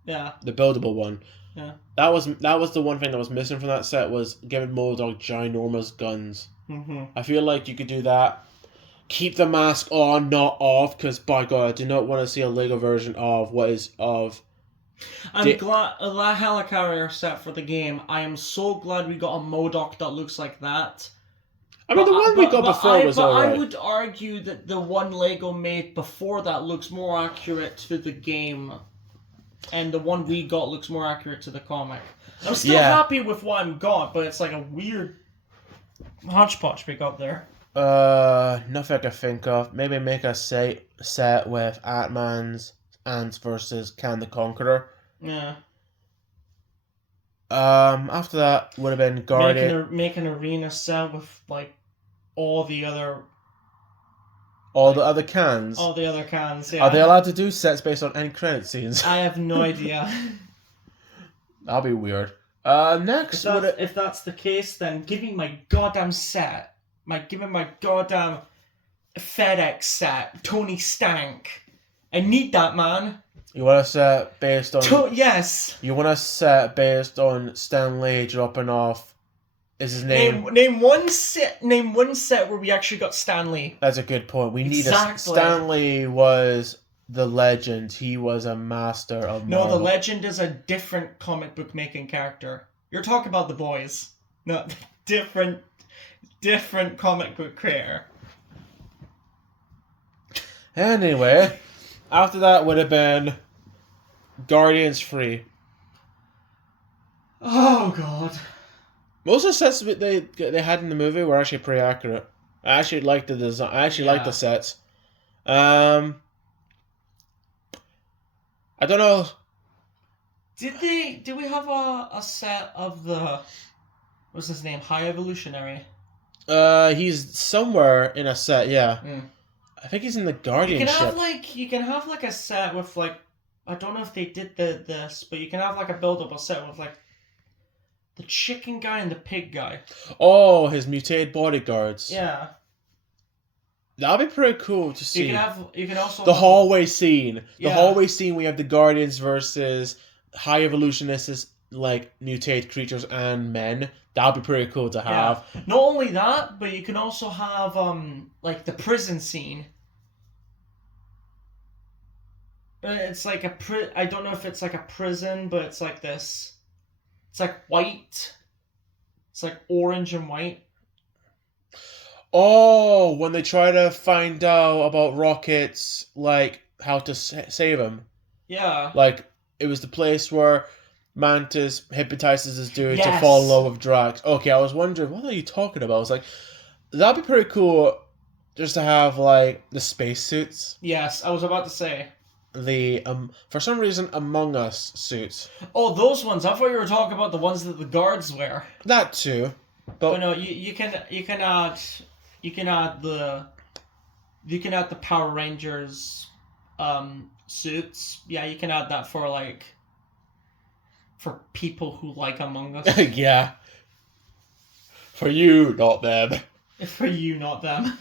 yeah, the buildable one, Yeah. That was the one thing that was missing from that set, was giving MODOK ginormous guns. Mm-hmm. I feel like you could do that. Keep the mask on, not off, because by God, I do not want to see a Lego version of what is of. I'm glad a helicarrier set for the game. I am so glad we got a MODOK that looks like that. I mean, the one we got before was alright. I would argue that the one Lego made before that looks more accurate to the game, and the one we got looks more accurate to the comic. I'm still happy with what I'm got, but it's like a weird hodgepodge we got there. Nothing I can think of. Maybe make a set with Ant-Man's Ants versus Kang the Conqueror. Yeah. After that would have been Guardian. Make an arena set with like all the other cans. All the other cans. Yeah. Are they allowed to do sets based on end credit scenes? I have no idea. That'll be weird. Next, if that's the case, then give me my goddamn set. Give me my goddamn FedEx set. Tony Stank. I need that, man. You want a set based on... Yes. You want a set based on Stan Lee dropping off... Is his name... Name one set where we actually got Stan Lee. That's a good point. We need a... Stan Lee was the legend. He was a master of Marvel. No, the legend is a different comic book making character. You're talking about the boys. No, different comic book creator. Anyway, after that would have been Guardians 3. Oh God. Most of the sets they had in the movie were actually pretty accurate. I actually liked the design. I actually liked the sets. I don't know. Did we have a set of the... What's his name? High Evolutionary? He's somewhere in a set, yeah. Mm. I think he's in the Guardian ship. You can have like a set with like... I don't know if they did this, but you can have like a build-up set with like the chicken guy and the pig guy. Oh, his mutated bodyguards. Yeah. That'd be pretty cool to see. You can also the hallway scene. Yeah. The hallway scene we have the Guardians versus high evolutionists, like mutate creatures and men. That'd be pretty cool to have. Yeah. Not only that, but you can also have like the prison scene. It's like I don't know if it's like a prison, but it's like this. It's like white. It's like orange and white. Oh, when they try to find out about Rocket's, like, how to save him. Yeah. Like, it was the place where Mantis hypnotizes this dude to fall in love with Drax. Okay, I was wondering, what are you talking about? I was like, that'd be pretty cool just to have, like, the spacesuits. Yes, I was about to say. The, for some reason, Among Us suits. Oh, those ones. I thought you were talking about the ones that the guards wear. That too. But no, you can add the Power Rangers suits. Yeah, you can add that for people who like Among Us. Yeah. For you, not them. For you, not them.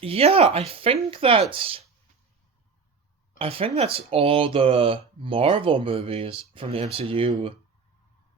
Yeah, I think that's all the Marvel movies from the MCU.